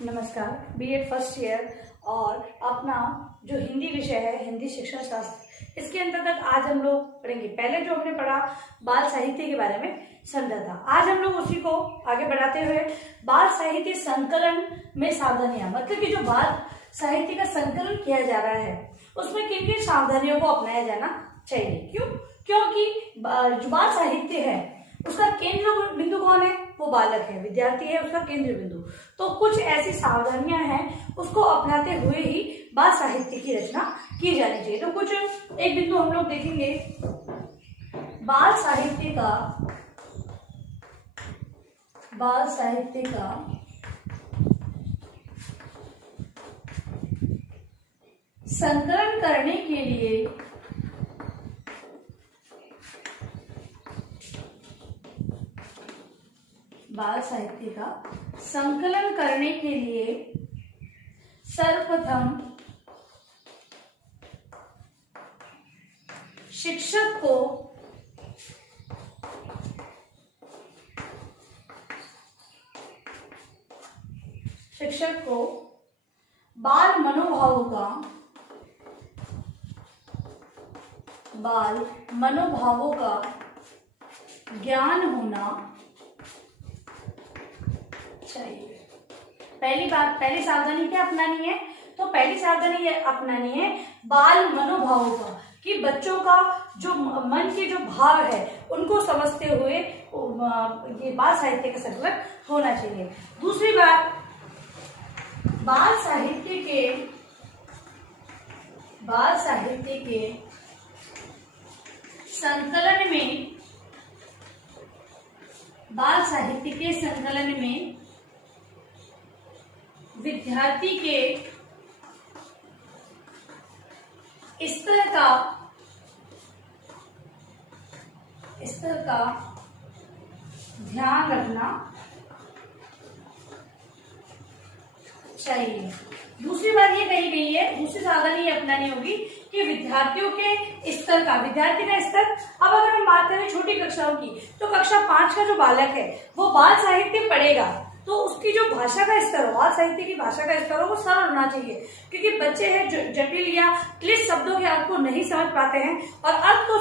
नमस्कार। BEd first year और अपना जो हिंदी विषय है हिंदी शिक्षण शास्त्र, इसके अंतर्गत आज हम लोग पढ़ेंगे। पहले जो हमने पढ़ा बाल साहित्य के बारे में समझा था, आज हम लोग उसी को आगे बढ़ाते हुए बाल साहित्य संकलन में सावधानियां, मतलब कि जो बाल साहित्य का संकलन किया जा रहा है उसमें किन किन सावधानियों को अपनाया जाना चाहिए। क्योंकि जो बाल साहित्य है उसका केंद्र बिंदु कौन है? वो बालक है, विद्यार्थी है, उसका केंद्र बिंदु। तो कुछ ऐसी सावधानियां हैं उसको अपनाते हुए ही बाल साहित्य की रचना की जानी चाहिए। तो कुछ एक बिंदु हम लोग देखेंगे। बाल साहित्य का संकलन करने के लिए बाल साहित्य का संकलन करने के लिए सर्वप्रथम शिक्षक को बाल मनोभावों का ज्ञान होना चाहिए। पहली सावधानी क्या अपनानी है? तो पहली सावधानी ये अपनानी है बाल मनोभावों का, कि बच्चों का जो मन के जो भाव है उनको समझते हुए ये बाल साहित्य का संकलन होना चाहिए। दूसरी बात, बाल साहित्य के संकलन में विद्यार्थी के स्तर का ध्यान रखना चाहिए। दूसरी बात ये कही गई है, दूसरी सावधानी ये अपनानी होगी कि विद्यार्थियों के स्तर का, विद्यार्थी का स्तर। अब अगर हम बात करें छोटी कक्षाओं की, तो कक्षा 5 का जो बालक है वो बाल साहित्य पढ़ेगा तो उसकी जो भाषा का स्तर हो, बाल साहित्य की भाषा का स्तर हो, वो सरल होना चाहिए। क्योंकि बच्चे हैं जो जटिल या क्लिष्ट शब्दों के अर्थ को नहीं समझ पाते हैं, और अर्थ को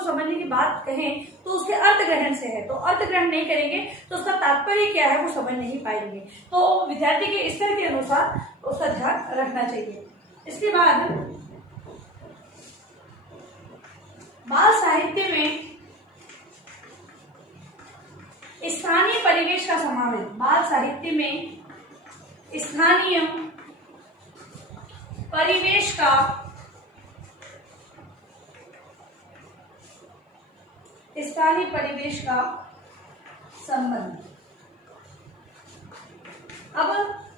समझने की बात कहें तो उसके अर्थ ग्रहण से है, तो अर्थ ग्रहण नहीं करेंगे तो उसका तात्पर्य क्या है वो समझ नहीं पाएंगे। तो विद्यार्थी के स्तर के अनुसार उसका ध्यान रखना चाहिए। इसके बाद बाल साहित्य में स्थानीय परिवेश का समावेश, बाल साहित्य में स्थानीय परिवेश का संबंध। अब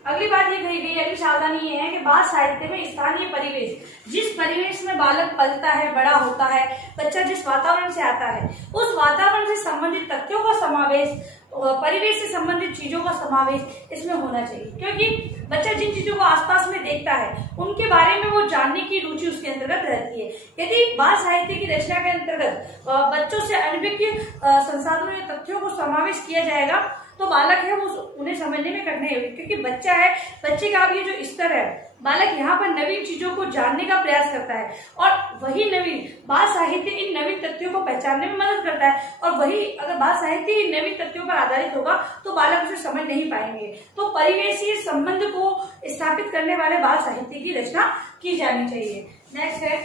अगली बात ये कही गई, अगली सावधानी ये है कि बाल साहित्य में स्थानीय परिवेश, जिस परिवेश में बालक पलता है, बड़ा होता है, बच्चा जिस वातावरण से आता है उस वातावरण से संबंधित तथ्यों का समावेश, परिवेश से संबंधित चीजों का समावेश इसमें होना चाहिए। क्योंकि बच्चा जिन चीजों को आसपास में देखता है उनके बारे में वो जानने की रुचि उसके अंतर्गत रहती है। यदि बाल साहित्य की रचना के अंतर्गत बच्चों से अनभिज्ञ संसाधनों या तथ्यों को समावेश किया जाएगा तो बालक है वो उन्हें समझने में कठिनाई होगी। क्योंकि बच्चा है, बच्चे का अब ये जो स्तर है, बालक यहाँ पर नवीन चीजों को जानने का प्रयास करता है, और वही नवीन बाल साहित्य इन नवीन तथ्यों को पहचानने में मदद करता है। और वही अगर बाल साहित्य इन नवीन तथ्यों पर आधारित होगा तो बालक उसे समझ नहीं पाएंगे। तो परिवेशीय संबंध को स्थापित करने वाले बाल साहित्य की रचना की जानी चाहिए। नेक्स्ट है,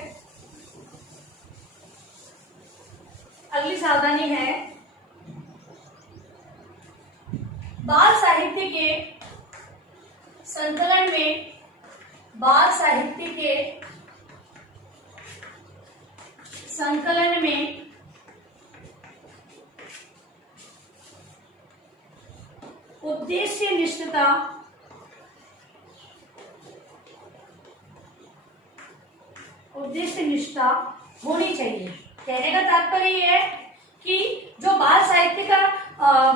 अगली सावधानी है बाल साहित्य के संकलन में उद्देश्य निष्ठा होनी चाहिए। कहने का तात्पर्य यह है कि जो बाल साहित्य का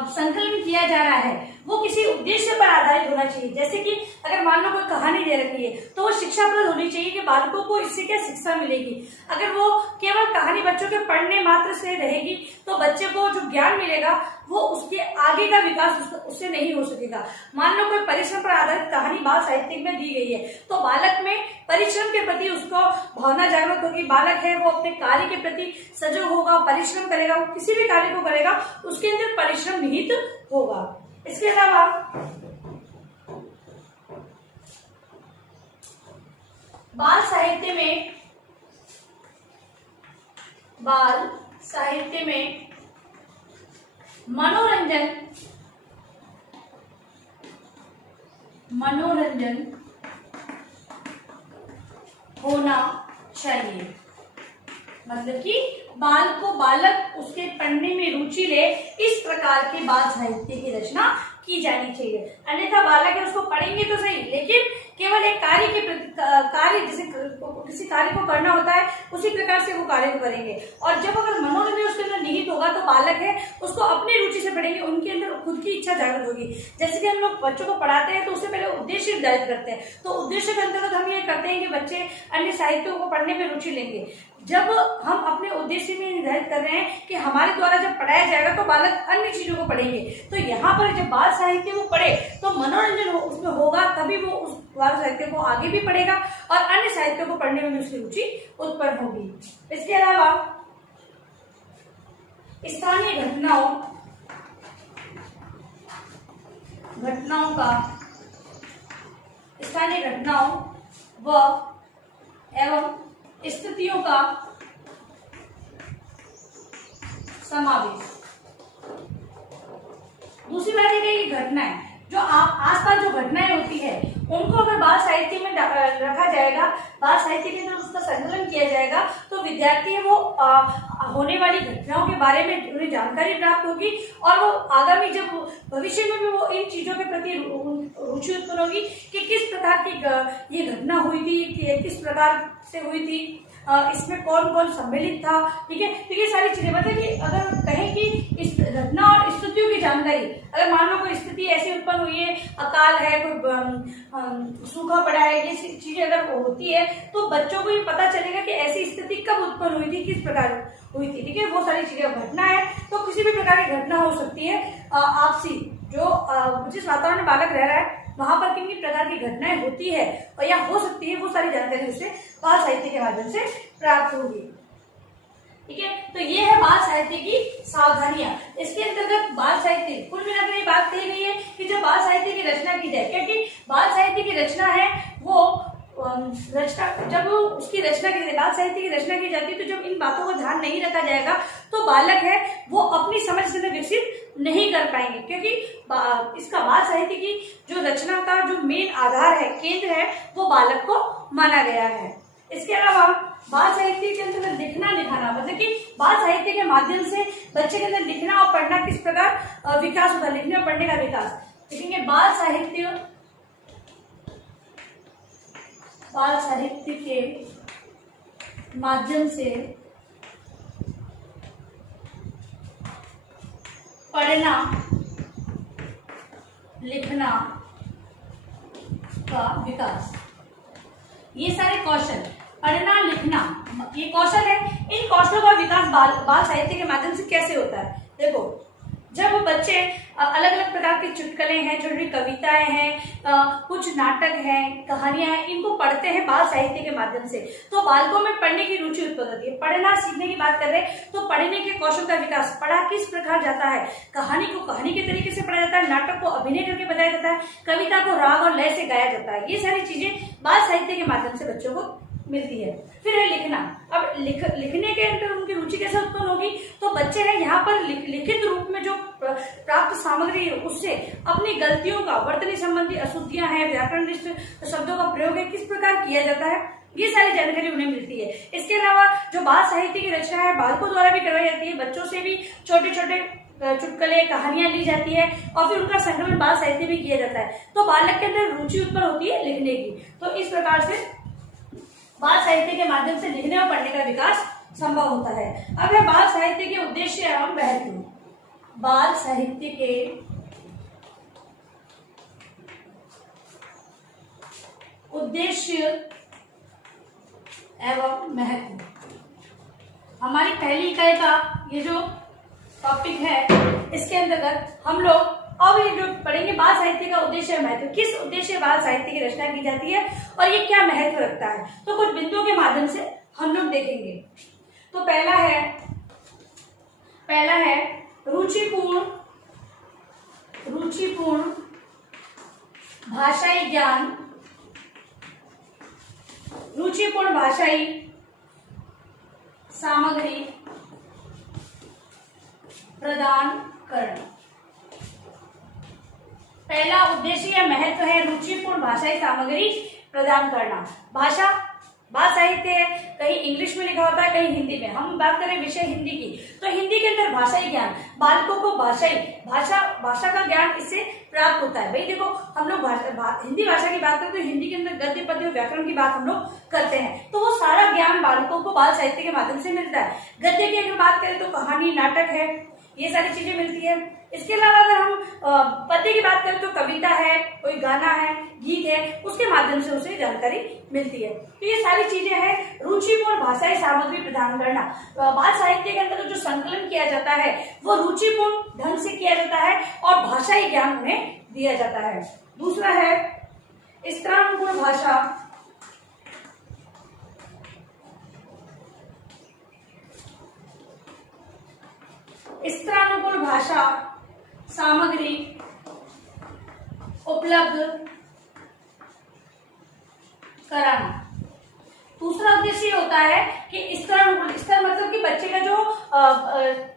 संकलन किया जा रहा है वो किसी उद्देश्य पर आधारित होना चाहिए। जैसे कि अगर मान लो कोई कहानी दे रखी है तो वो शिक्षाप्रद होनी चाहिए कि बालकों को इससे क्या शिक्षा मिलेगी। अगर वो केवल कहानी बच्चों के पढ़ने मात्र से रहेगी तो बच्चे को जो ज्ञान मिलेगा वो उसके आगे का विकास उससे नहीं हो सकेगा। मान लो कोई परिश्रम पर आधारित कहानी बाल साहित्य में दी गई है तो बालक में परिश्रम के प्रति उसको भावना जागृत होगी। बालक है वो अपने कार्य के प्रति सजग होगा, परिश्रम करेगा, वो किसी भी कार्य को करेगा उसके अंदर परिश्रम निहित होगा। इसके अलावा बाल साहित्य में मनोरंजन होना चाहिए। मतलब कि बालक उसके पढ़ने में रुचि ले, इस प्रकार के बाल साहित्य की रचना की जानी चाहिए। अन्यथा बालक है उसको पढ़ेंगे तो सही, लेकिन केवल एक कार्य के कार्य जैसे किसी कार्य को करना होता है उसी प्रकार से वो कार्य को करेंगे। और जब अगर मनोरंजन उसके अंदर निहित होगा तो बालक है उसको अपनी रुचि से पढ़ेंगे, उनके अंदर खुद की इच्छा जागृत होगी। जैसे कि हम लोग बच्चों को पढ़ाते हैं तो उससे पहले उद्देश्य निर्धारित करते हैं, तो उद्देश्य के अंतर्गत हम ये करते हैं कि बच्चे अन्य साहित्यों को पढ़ने में रुचि लेंगे। जब हम अपने उद्देश्य में निर्धारित कर रहे हैं कि हमारे द्वारा जब पढ़ाया जाएगा तो बालक अन्य चीजों को पढ़ेंगे, तो यहाँ पर जब बाल साहित्य वो पढ़े तो मनोरंजन उसमें होगा, तभी वो उस बाल साहित्य को आगे भी पढ़ेगा और अन्य साहित्य को पढ़ने में भी उसकी रुचि उत्पन्न होगी। इसके अलावा स्थानीय घटनाओं व एवं स्थितियों का समावेश। दूसरी बात ये कि घटनाएं जो आसपास जो घटनाएं होती है उनको अगर बाल साहित्य में रखा जाएगा, बाल साहित्य के अंदर उसका संकलन किया जाएगा तो विद्यार्थी है वो होने वाली घटनाओं के बारे में उन्हें जानकारी प्राप्त होगी और वो आगामी जब भविष्य में भी वो इन चीजों के प्रति रुचि उत्पन्न होगी कि किस प्रकार की ये घटना हुई थी, किस प्रकार से हुई थी, इसमें कौन कौन सम्मिलित था। ठीक है, तो ये सारी चीजें मतलब कि अगर कहें कि इस घटना और स्थितियों की जानकारी, अगर मान लो कोई स्थिति ऐसी उत्पन्न हुई है, अकाल है, कोई सूखा पड़ा है, ये चीजें अगर होती है तो बच्चों को ये पता चलेगा कि ऐसी स्थिति कब उत्पन्न हुई थी, किस प्रकार हुई थी। ठीक है, वो सारी चीजें घटना है तो किसी भी प्रकार की घटना हो सकती है। आपसी जो जिस वातावरण में बालक रह रहा है वहां पर किन प्रकार की घटनाएं होती है और या हो सकती है, वो सारी जानकारी उसे बाल साहित्य के माध्यम से प्राप्त होगी। ठीक है, तो ये है बाल साहित्य की सावधानियां। इसके अंतर्गत बाल साहित्य कुल मिलाकर ये बात कही गई है कि जब बाल साहित्य की रचना की जाए, क्योंकि बाल साहित्य की रचना है वो जब उसकी रचना की बाल साहित्य की रचना की जाती है तो जब इन बातों का ध्यान नहीं रखा जाएगा तो बालक है वो अपनी समझ से विकसित नहीं कर पाएंगे, क्योंकि इसका बाल साहित्य की जो रचना का जो मेन आधार है, केंद्र है, वो बालक को माना गया है। इसके अलावा बाल साहित्य के अंदर लिखना लिखाना मतलब कि बाल साहित्य के माध्यम से बच्चे के अंदर लिखना और पढ़ना किस प्रकार विकास होता है, लिखने और पढ़ने का विकास देखेंगे। बाल साहित्य के माध्यम से पढ़ना लिखना का विकास, ये सारे कौशल, पढ़ना लिखना ये कौशल है। इन कौशलों का विकास बाल साहित्य के माध्यम से कैसे होता है? देखो, जब बच्चे अलग अलग प्रकार के चुटकुले हैं, छोटी कविताएं हैं, कुछ नाटक हैं, कहानियां हैं, इनको पढ़ते हैं बाल साहित्य के माध्यम से तो बालकों में पढ़ने की रुचि उत्पन्न होती है। पढ़ना सीखने की बात कर रहे हैं तो पढ़ने के कौशल का विकास, पढ़ा किस प्रकार जाता है, कहानी को कहानी के तरीके से पढ़ा जाता है, नाटक को अभिनय करके बताया जाता है, कविता को राग और लय से गाया जाता है। ये सारी चीजें बाल साहित्य के माध्यम से बच्चों को मिलती है। फिर है लिखना। अब लिखने के अंदर उनकी रुचि कैसे उत्पन्न होगी? तो बच्चे हैं यहाँ पर लिखित रूप में जो प्राप्त सामग्री है उससे अपनी गलतियों का, वर्तनी संबंधी अशुद्धियां हैं, व्याकरण शब्दों का प्रयोग है, किस प्रकार किया जाता है, ये सारी जानकारी उन्हें मिलती है। इसके अलावा जो बाल साहित्य की रचना है बालकों द्वारा भी करवाई जाती है, बच्चों से भी छोटे छोटे चुटकुले कहानियां ली जाती है और फिर उनका संकलन बाल साहित्य भी किया जाता है, तो बालक के अंदर रुचि उत्पन्न होती है लिखने की। तो इस प्रकार से बाल साहित्य के माध्यम से लिखने और पढ़ने का विकास संभव होता है। अब है बाल साहित्य के उद्देश्य एवं महत्व। बाल साहित्य के उद्देश्य एवं महत्व। हमारी पहली इकाई का ये जो टॉपिक है, इसके अंतर्गत हम लोग अब ये जो पढ़ेंगे बाल साहित्य का उद्देश्य और महत्व, किस उद्देश्य बाल साहित्य की रचना की जाती है और ये क्या महत्व रखता है, तो कुछ बिंदुओं के माध्यम से हम लोग देखेंगे। तो पहला है रुचिपूर्ण भाषाई ज्ञान, रुचिपूर्ण भाषाई सामग्री प्रदान करना। पहला उद्देश्य या महत्व है रुचिपूर्ण भाषाई सामग्री प्रदान करना। भाषा बाल साहित्य है, कहीं इंग्लिश में लिखा होता है, कहीं हिंदी में। हम बात करें विषय हिंदी की, तो हिंदी के अंदर भाषाई ज्ञान, बालकों को भाषा का ज्ञान इससे प्राप्त होता है। भाई देखो, हम लोग हिंदी भाषा की बात करें तो हिंदी के अंदर गद्य पद्य व्याकरण की बात हम लोग करते हैं, तो वो सारा ज्ञान बालकों को बाल साहित्य के माध्यम से मिलता है। गद्य की अगर बात करें तो कहानी, नाटक है, ये सारी चीजें मिलती है। इसके अलावा अगर हम पद्य की बात करें तो कविता है, कोई गाना है, गीत है, उसके माध्यम से उसे जानकारी मिलती है। तो ये सारी चीजें हैं रुचिपूर्ण भाषाई सामग्री प्रदान करना। बाल साहित्य के अंदर जो संकलन किया जाता है वो रुचिपूर्ण ढंग से किया जाता है और भाषाई ज्ञान उन्हें दिया जाता है। दूसरा है स्तरानुकूल भाषा, स्तरानुकूल भाषा सामग्री उपलब्ध कराना। दूसरा उद्देश्य होता है कि स्तर मतलब कि बच्चे का जो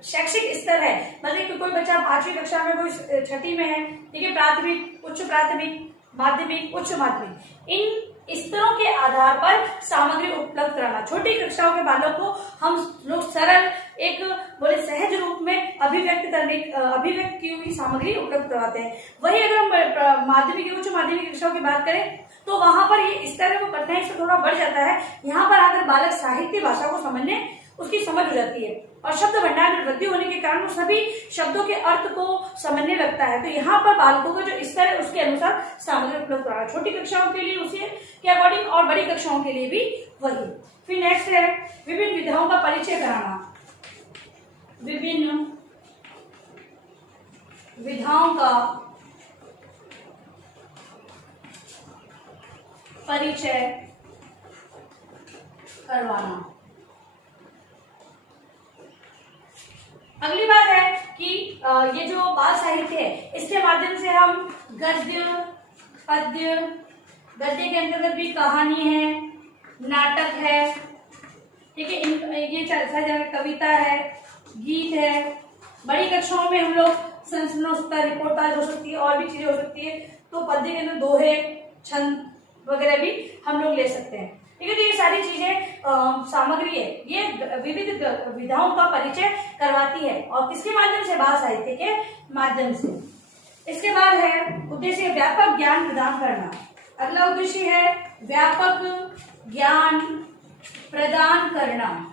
शैक्षिक स्तर है, मतलब कि कोई बच्चा 5वीं कक्षा में, कोई 6ठी में है, ठीक है, प्राथमिक, उच्च प्राथमिक, माध्यमिक, उच्च माध्यमिक, इन स्तरों के आधार पर सामग्री उपलब्ध कराना। छोटी कक्षाओं के बालक को हम लोग सरल, एक बोले सहज रूप में अभिव्यक्त की हुई सामग्री उपलब्ध करवाते हैं। वही अगर हम माध्यमिक, उच्च माध्यमिक कक्षाओं की बात करें तो वहां पर ये स्तर वो कठिनाई से थोड़ा बढ़ जाता है। यहाँ पर आकर बालक साहित्य भाषा को समझने उसकी समझ हो जाती है और शब्द भंडार में वृद्धि होने के कारण वो सभी शब्दों के अर्थ को समझने लगता है। तो यहाँ पर बालकों का जो स्तर है उसके अनुसार सामग्री उपलब्ध कराना, छोटी कक्षाओं के लिए उसे के अकॉर्डिंग और बड़ी कक्षाओं के लिए भी वही। फिर नेक्स्ट है विभिन्न विधाओं का परिचय कराना, विभिन्न विधाओं का परिचय करवाना। अगली बात है कि ये जो बाल साहित्य है इसके माध्यम से हम गद्य पद्य, गद्य के अंतर्गत भी कहानी है, नाटक है, ठीक है, ये चलता जाए, कविता है, गीत है। बड़ी कक्षाओं में हम लोग संस्कृत रिपोर्टाज हो सकती है और भी चीजें हो सकती है, तो पद्य के अंदर दोहे, छंद वगैरह भी हम लोग ले सकते हैं, ठीक है। तो ये सारी चीजें सामग्री है, ये विविध विधाओं का परिचय करवाती है और किसके माध्यम से, बाल साहित्य के माध्यम से। इसके बाद है उद्देश्य व्यापक ज्ञान प्रदान करना। अगला उद्देश्य है व्यापक ज्ञान प्रदान करना।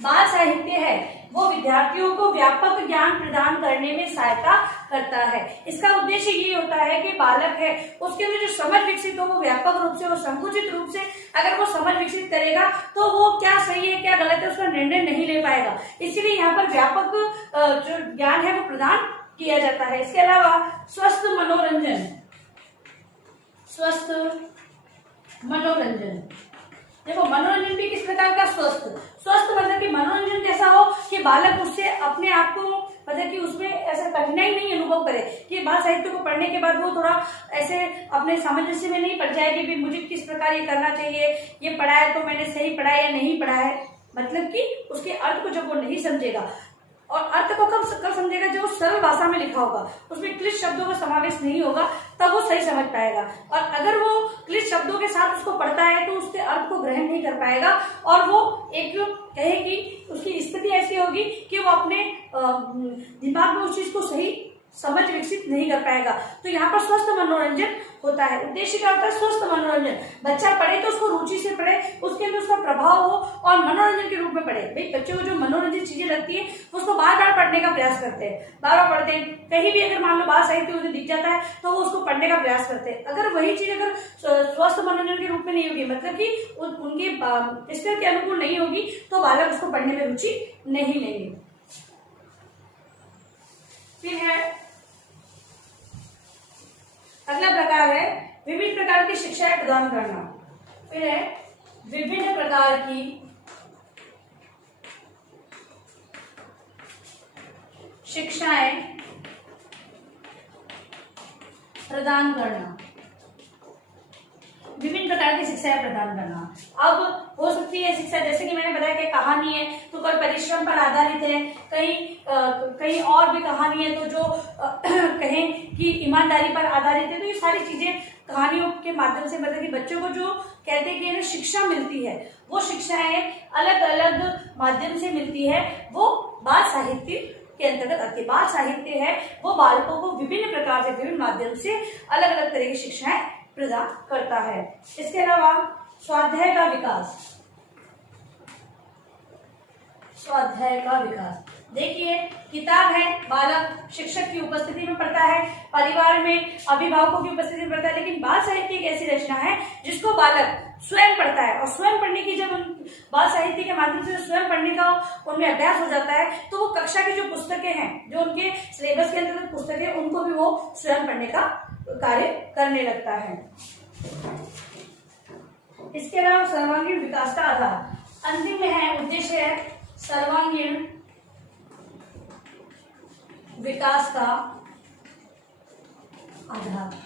बाल साहित्य है वो विद्यार्थियों को व्यापक ज्ञान प्रदान करने में सहायता करता है। इसका उद्देश्य ये होता है कि बालक है उसके अंदर जो समझ विकसित हो वो व्यापक रूप से, वो संकुचित रूप से अगर वो समझ विकसित करेगा तो वो क्या सही है क्या गलत है उसका निर्णय नहीं ले पाएगा। इसीलिए यहाँ पर व्यापक जो ज्ञान है वो प्रदान किया जाता है। इसके अलावा स्वस्थ मनोरंजन, स्वस्थ मनोरंजन, देखो मनोरंजन भी किस प्रकार का, स्वस्थ मतलब कि मनोरंजन कैसा हो कि बालक उससे अपने आप को मतलब कि उसमें ऐसा कठिनाई नहीं अनुभव करे कि बाल साहित्य को पढ़ने के बाद वो थोड़ा ऐसे अपने सामंजस्य में नहीं पड़ जाए कि मुझे किस प्रकार ये करना चाहिए, ये पढ़ा है तो मैंने सही पढ़ा है या नहीं पढ़ा है। मतलब कि उसके अर्थ को जब वो नहीं समझेगा, और अर्थ को कब समझेगा, जो सरल भाषा में लिखा होगा, उसमें क्लिष्ट शब्दों का समावेश नहीं होगा, तब वो सही समझ पाएगा। और अगर वो क्लिष्ट शब्दों के साथ उसको पढ़ता है तो उसके अर्थ को ग्रहण नहीं कर पाएगा और वो एक कहे कि उसकी स्थिति ऐसी होगी कि वो अपने दिमाग में उस चीज को सही समझ विकसित नहीं कर पाएगा। तो यहाँ पर स्वस्थ मनोरंजन होता है। उद्देश्य क्या होता है? स्वस्थ मनोरंजन। बच्चा पढ़े तो उसको रुचि से पढ़े, उसके अंदर उसका प्रभाव हो और मनोरंजन के रूप में पढ़े। भाई बच्चे को जो मनोरंजन चीजें लगती है उसको बार बार पढ़ने का प्रयास करते हैं, बार बार पढ़ते हैं। कहीं भी अगर मान लो बाल साहित्य उसे दिख जाता है तो वो उसको पढ़ने का प्रयास करते हैं। अगर वही चीज अगर स्वस्थ मनोरंजन के रूप में नहीं होगी, मतलब कि उनके स्तर के अनुकूल नहीं होगी, तो बालक उसको पढ़ने में रुचि नहीं लेंगे। फिर है अगला प्रकार है विभिन्न प्रकार की शिक्षाएं प्रदान करना। फिर है विभिन्न प्रकार की शिक्षाएं प्रदान करना। विभिन्न प्रकार की शिक्षाएं प्रदान करना। अब हो सकती है शिक्षा, जैसे कि मैंने बताया कि कहानी है तो कोई परिश्रम पर आधारित है, कहीं और भी कहानी है तो जो कहें कि ईमानदारी पर आधारित है। तो ये सारी चीजें कहानियों के माध्यम से, मतलब कि बच्चों को जो कहते हैं कि शिक्षा मिलती है, वो शिक्षाएं अलग अलग माध्यम से मिलती है, वो बाल साहित्य के अंतर्गत आती है। बाल साहित्य है वो बालकों को विभिन्न प्रकार से, विभिन्न माध्यम से अलग अलग तरह की शिक्षाएं प्रदान करता है। इसके अलावा स्वाध्याय का विकास। स्वाध्याय का विकास, देखिए किताब है, बालक शिक्षक की उपस्थिति में पढ़ता है, परिवार में अभिभावकों की उपस्थिति में पढ़ता है। लेकिन बाल साहित्य एक ऐसी रचना है जिसको बालक स्वयं पढ़ता है, और स्वयं पढ़ने की जब बाल साहित्य के माध्यम से स्वयं पढ़ने का उनमें अभ्यास हो जाता है तो वो कक्षा की जो पुस्तकें हैं, जो उनके सिलेबस के अंतर्गत पुस्तकें, उनको भी वो स्वयं पढ़ने का कार्य करने लगता है। इसके अलावा सर्वांगीण विकास का आधार, अंतिम में है उद्देश्य है सर्वांगीण विकास का आधार।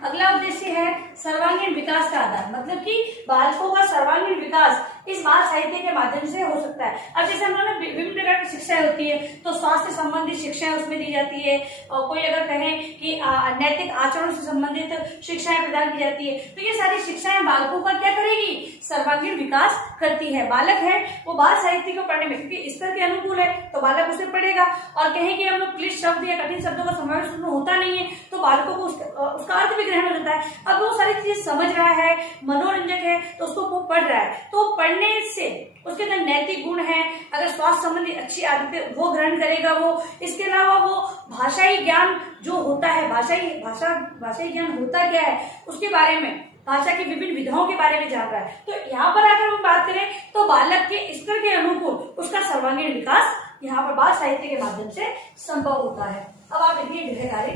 अगला उद्देश्य है सर्वांगीण विकास का आधार, मतलब कि बालकों का सर्वांगीण विकास इस बाल साहित्य के माध्यम से हो सकता है। अब जैसे हम लोग विभिन्न प्रकार की शिक्षाएं होती है तो स्वास्थ्य संबंधित शिक्षाएं उसमें दी जाती है, और कोई अगर कहें कि नैतिक आचरण से संबंधित शिक्षाएं प्रदान की जाती है, तो ये सारी शिक्षाएं बालकों का क्या करेगी? सर्वांगीण विकास करती है। बालक है वो बाल साहित्य को पढ़ने में, क्योंकि स्तर के अनुकूल है तो बालक उसे पढ़ेगा। और कहें कि हम लोग क्लिष्ट शब्द या कठिन शब्दों का समावेश उसमें होता नहीं है तो बालकों को उसका अर्थ भी ग्रहण हो जाता है। अब वो सारी चीजें समझ रहा है, मनोरंजक है, तो उसको वो पढ़ रहा है, तो पढ़ने से उसके अंदर नैतिक गुण है, अगर स्वास्थ्य संबंधी अच्छी आदतें वो ग्रहण करेगा वो। इसके अलावा वो भाषाई ज्ञान जो होता है, भाषाई ज्ञान होता क्या है उसके बारे में, भाषा की विभिन्न विधाओं के बारे में जान रहा है। तो यहाँ पर अगर हम बात करें तो बालक के स्तर के अनुकूल उसका सर्वांगीण विकास यहाँ पर बाल साहित्य के माध्यम से संभव होता है। अब आप देखिए गृहकार्य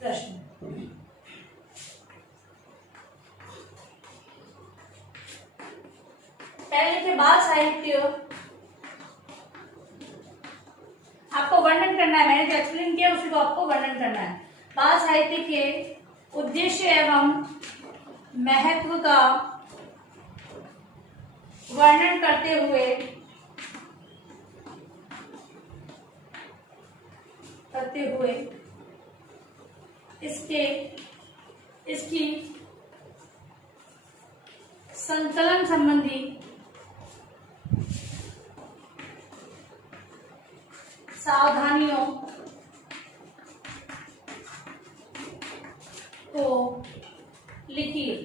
प्रश्न। पहले के बाल साहित्य आपको वर्णन करना है, मैंने जो एक्सप्लेन किया उसी को आपको वर्णन करना है। बाल साहित्य के उद्देश्य एवं महत्व का वर्णन करते हुए इसकी संकलन संबंधी सावधानियों को लिखिए।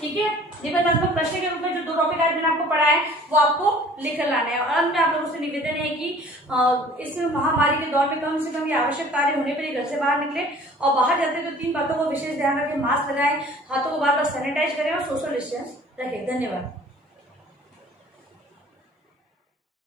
ठीक है, निबंधात्मक प्रश्न के रूप में जो दो टॉपिक आज मैंने आपको पढ़ा है वो आपको लिख कर लाना है। और अंत में आप लोगों से निवेदन है कि इस महामारी के दौर में कम से कम ये आवश्यक कार्य होने पर ही घर से बाहर निकले, और बाहर जाते तो 3 बातों को विशेष ध्यान रखें। मास्क लगाएं, हाथों को बार बार सैनिटाइज करें और सोशल डिस्टेंस रखें। धन्यवाद।